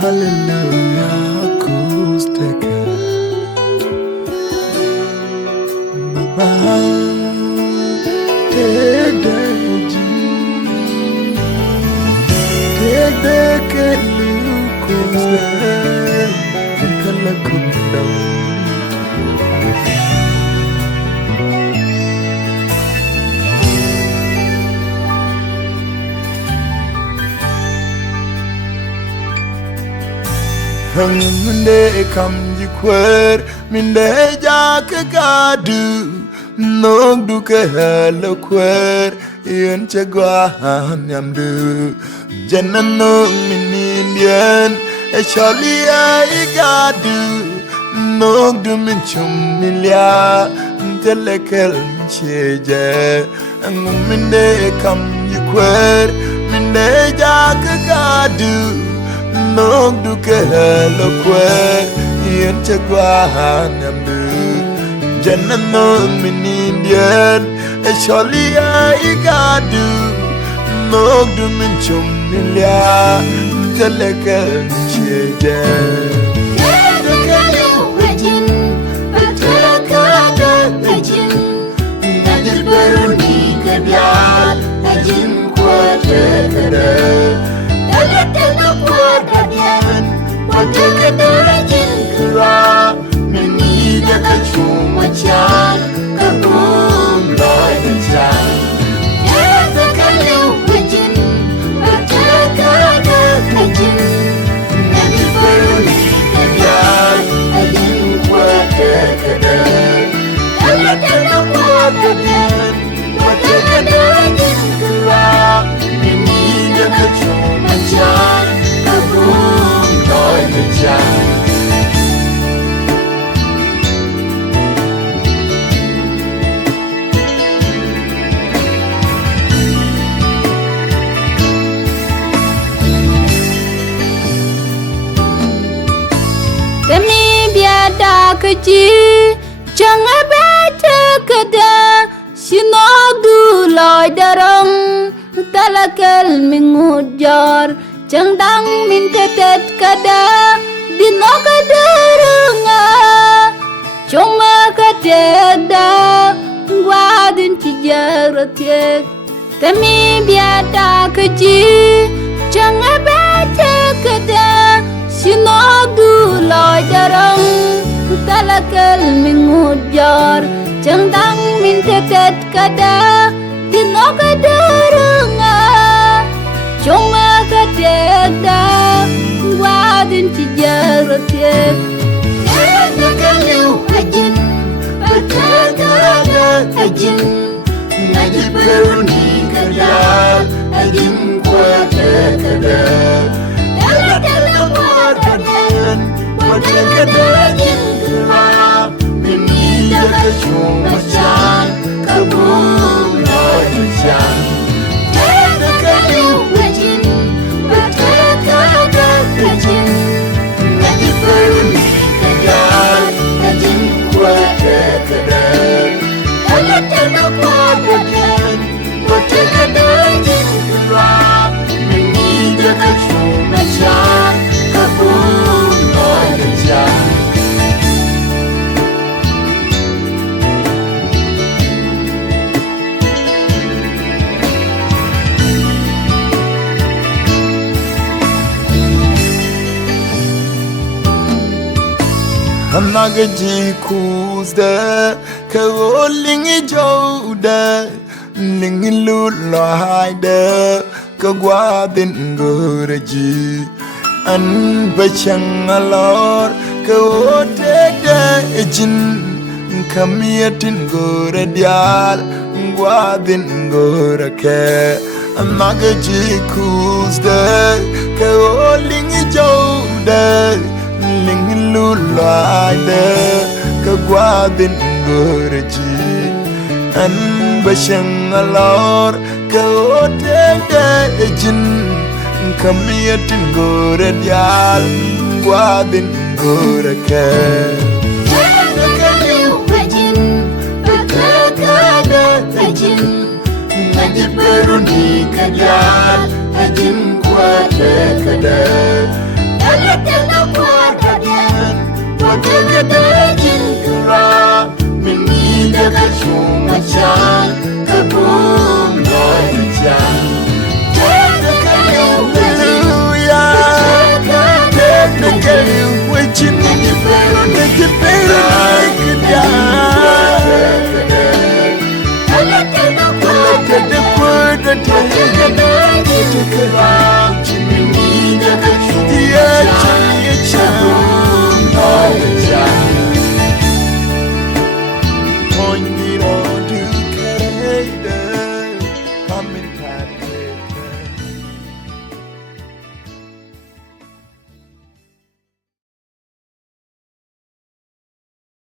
Hallelujah, Kusteka Baba Tedaji Tedakali Kusteka Kala Kundam Minde kam jikwer minde jake gadu nog du ke halo kwer yen chagwa nyamdu janano minindian e shalia igadu nog du min chumilia telekel cheje angum minde kam jikwer minde jake gadu Nog du ke halo kwer yen chagwa nyamdu janano minindian e shalia igadu nog du min chumilia teleka cheje Kaji jangan baca kada sinog du loy darong talakal mengujar jangdang mintetet kada dinok derunga cuma kadeda guadin cijarotek kami biada kaji jangan baca kada sinog du loy darong talakal mengujar jangdang mintetet kada dinok derunga cuma kadeda guadin cijarotek Kalau ajin berkata ajin najib beruni kada ajin kuat kada dalam kuatan kuat kada ajin kerap menida cuma can kabung lojang kalau ajin berkata ajin najib beruni Hamnagaji kuzda kawolingi jauda lingi lula haida kagwadin goraji an bachang alor kawotegda ejin kamiyatin goradial gwadin gorake Hamnagaji kuzda kawolingi jauda Lingi lula ida kagwadin goraji an bashang alor kaotega ejin kamiyatin goradial gwadin gorake Kalau ajin berkata ajin Najiperuni kadar Ajin kuat kadar Tala kuat Wajah kadar jin kera Menida kacung macam